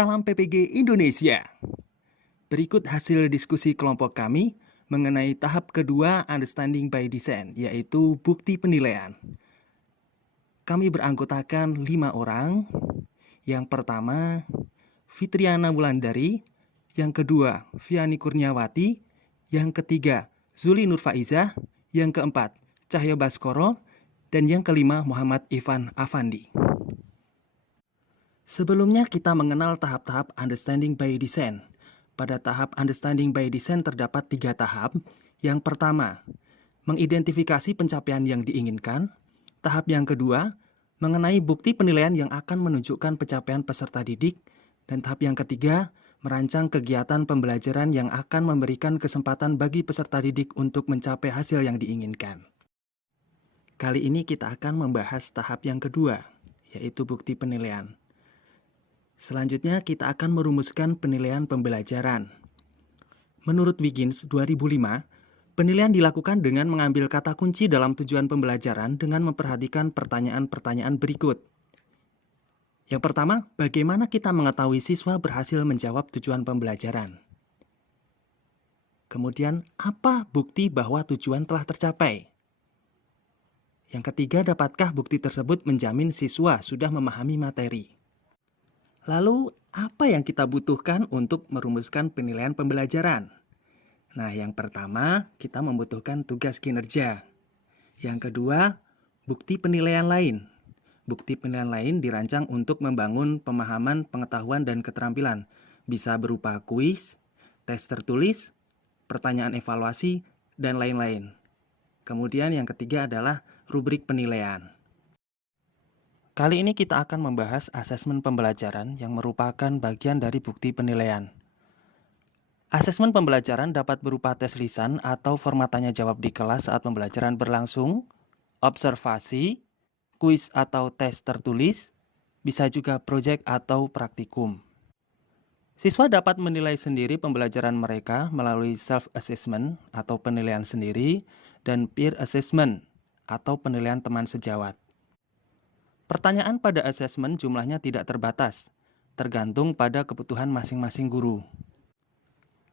Salam PPG Indonesia. Berikut hasil diskusi kelompok kami mengenai tahap kedua Understanding by Design, yaitu bukti penilaian. Kami beranggotakan 5 orang. Yang pertama, Fitriana Wulandari. Yang kedua, Viani Kurniawati. Yang ketiga, Zuli Nurfaizah. Yang keempat, Cahyo Baskoro. Dan yang kelima, Muhammad Ivan Afandi. Sebelumnya kita mengenal tahap-tahap Understanding by Design. Pada tahap Understanding by Design terdapat 3 tahap. Yang pertama, mengidentifikasi pencapaian yang diinginkan. Tahap yang kedua, mengenai bukti penilaian yang akan menunjukkan pencapaian peserta didik. Dan tahap yang ketiga, merancang kegiatan pembelajaran yang akan memberikan kesempatan bagi peserta didik untuk mencapai hasil yang diinginkan. Kali ini kita akan membahas tahap yang kedua, yaitu bukti penilaian. Selanjutnya kita akan merumuskan penilaian pembelajaran. Menurut Wiggins 2005, penilaian dilakukan dengan mengambil kata kunci dalam tujuan pembelajaran dengan memperhatikan pertanyaan-pertanyaan berikut. Yang pertama, bagaimana kita mengetahui siswa berhasil menjawab tujuan pembelajaran? Kemudian, apa bukti bahwa tujuan telah tercapai? Yang ketiga, dapatkah bukti tersebut menjamin siswa sudah memahami materi? Lalu, apa yang kita butuhkan untuk merumuskan penilaian pembelajaran? Nah, yang pertama, kita membutuhkan tugas kinerja. Yang kedua, bukti penilaian lain. Bukti penilaian lain dirancang untuk membangun pemahaman, pengetahuan, dan keterampilan. Bisa berupa kuis, tes tertulis, pertanyaan evaluasi, dan lain-lain. Kemudian yang ketiga adalah rubrik penilaian. Kali ini kita akan membahas asesmen pembelajaran yang merupakan bagian dari bukti penilaian. Asesmen pembelajaran dapat berupa tes lisan atau format tanya jawab di kelas saat pembelajaran berlangsung, observasi, kuis atau tes tertulis, bisa juga proyek atau praktikum. Siswa dapat menilai sendiri pembelajaran mereka melalui self-assessment atau penilaian sendiri dan peer assessment atau penilaian teman sejawat. Pertanyaan pada asesmen jumlahnya tidak terbatas, tergantung pada kebutuhan masing-masing guru.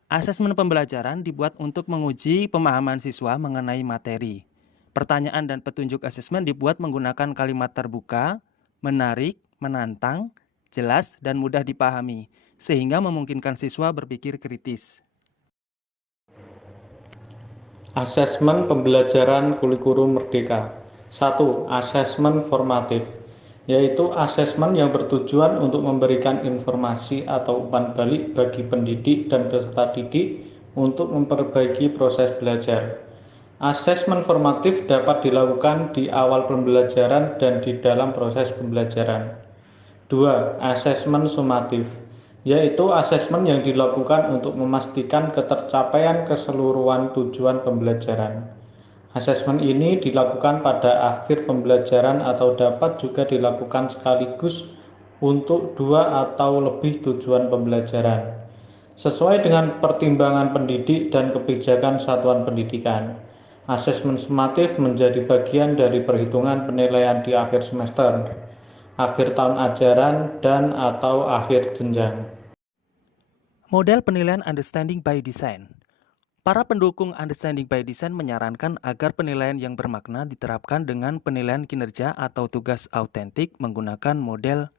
Asesmen pembelajaran dibuat untuk menguji pemahaman siswa mengenai materi. Pertanyaan dan petunjuk asesmen dibuat menggunakan kalimat terbuka, menarik, menantang, jelas, dan mudah dipahami, sehingga memungkinkan siswa berpikir kritis. Asesmen pembelajaran kurikulum merdeka. 1. Asesmen formatif, yaitu asesmen yang bertujuan untuk memberikan informasi atau umpan balik bagi pendidik dan peserta didik untuk memperbaiki proses belajar. Asesmen formatif dapat dilakukan di awal pembelajaran dan di dalam proses pembelajaran. 2. Asesmen sumatif, yaitu asesmen yang dilakukan untuk memastikan ketercapaian keseluruhan tujuan pembelajaran. Asesmen ini dilakukan pada akhir pembelajaran atau dapat juga dilakukan sekaligus untuk 2 atau lebih tujuan pembelajaran, sesuai dengan pertimbangan pendidik dan kebijakan satuan pendidikan. Asesmen sumatif menjadi bagian dari perhitungan penilaian di akhir semester, akhir tahun ajaran, dan atau akhir jenjang. Model penilaian Understanding by Design. Para pendukung Understanding by Design menyarankan agar penilaian yang bermakna diterapkan dengan penilaian kinerja atau tugas autentik menggunakan model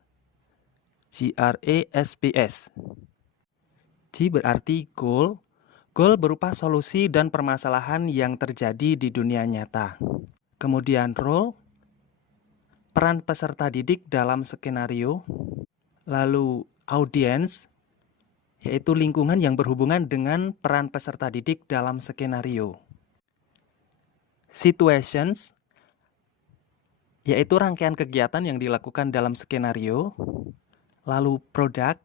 GRASPS. G berarti goal. Goal berupa solusi dan permasalahan yang terjadi di dunia nyata. Kemudian role, peran peserta didik dalam skenario. Lalu audience, yaitu lingkungan yang berhubungan dengan peran peserta didik dalam skenario. Situations, yaitu rangkaian kegiatan yang dilakukan dalam skenario. Lalu product,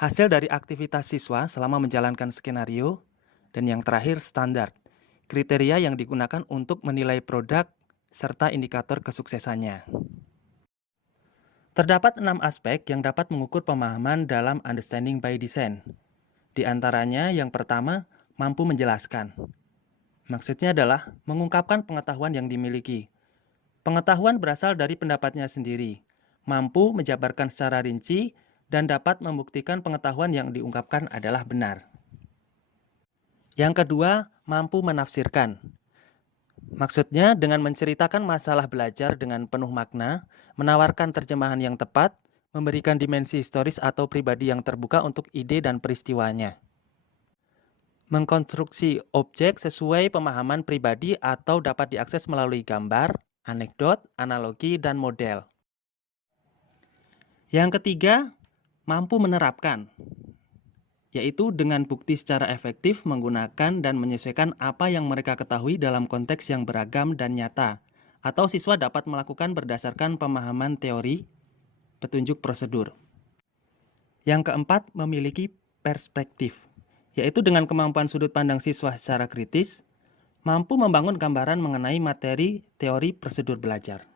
hasil dari aktivitas siswa selama menjalankan skenario. Dan yang terakhir standar, kriteria yang digunakan untuk menilai produk serta indikator kesuksesannya. Terdapat 6 aspek yang dapat mengukur pemahaman dalam Understanding by Design. Di antaranya yang pertama, mampu menjelaskan. Maksudnya adalah mengungkapkan pengetahuan yang dimiliki. Pengetahuan berasal dari pendapatnya sendiri, mampu menjabarkan secara rinci dan dapat membuktikan pengetahuan yang diungkapkan adalah benar. Yang kedua, mampu menafsirkan. Maksudnya dengan menceritakan masalah belajar dengan penuh makna, menawarkan terjemahan yang tepat, memberikan dimensi historis atau pribadi yang terbuka untuk ide dan peristiwanya. Mengkonstruksi objek sesuai pemahaman pribadi atau dapat diakses melalui gambar, anekdot, analogi, dan model. Yang ketiga, mampu menerapkan, yaitu dengan bukti secara efektif menggunakan dan menyesuaikan apa yang mereka ketahui dalam konteks yang beragam dan nyata, atau siswa dapat melakukan berdasarkan pemahaman teori, petunjuk prosedur. Yang keempat, memiliki perspektif, yaitu dengan kemampuan sudut pandang siswa secara kritis, mampu membangun gambaran mengenai materi, teori, prosedur belajar.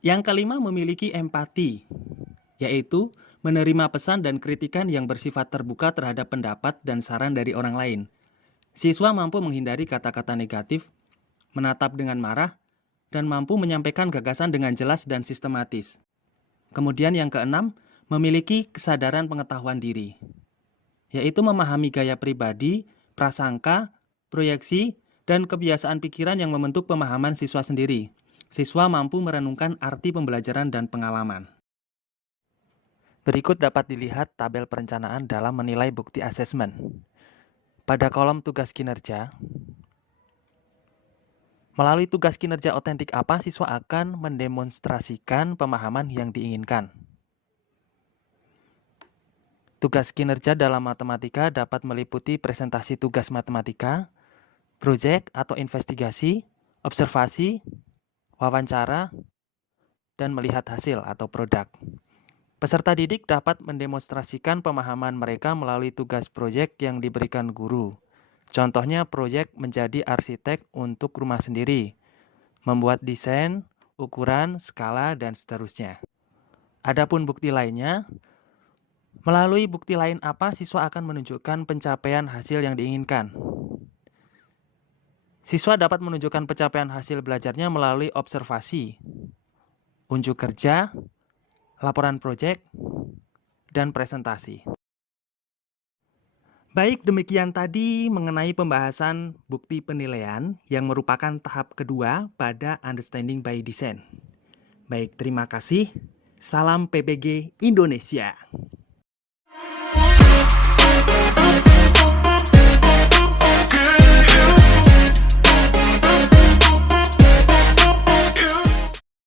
Yang kelima, memiliki empati, yaitu menerima pesan dan kritikan yang bersifat terbuka terhadap pendapat dan saran dari orang lain. Siswa mampu menghindari kata-kata negatif, menatap dengan marah, dan mampu menyampaikan gagasan dengan jelas dan sistematis. Kemudian yang keenam, memiliki kesadaran pengetahuan diri, yaitu memahami gaya pribadi, prasangka, proyeksi, dan kebiasaan pikiran yang membentuk pemahaman siswa sendiri. Siswa mampu merenungkan arti pembelajaran dan pengalaman. Berikut dapat dilihat tabel perencanaan dalam menilai bukti asesmen. Pada kolom tugas kinerja, melalui tugas kinerja otentik apa siswa akan mendemonstrasikan pemahaman yang diinginkan. Tugas kinerja dalam matematika dapat meliputi presentasi tugas matematika, proyek atau investigasi, observasi, wawancara, dan melihat hasil atau produk. Peserta didik dapat mendemonstrasikan pemahaman mereka melalui tugas proyek yang diberikan guru. Contohnya proyek menjadi arsitek untuk rumah sendiri, membuat desain, ukuran, skala, dan seterusnya. Adapun bukti lainnya, melalui bukti lain apa siswa akan menunjukkan pencapaian hasil yang diinginkan. Siswa dapat menunjukkan pencapaian hasil belajarnya melalui observasi, unjuk kerja, laporan proyek, dan presentasi. Baik, demikian tadi mengenai pembahasan bukti penilaian yang merupakan tahap kedua pada Understanding by Design. Baik, terima kasih. Salam PBG Indonesia.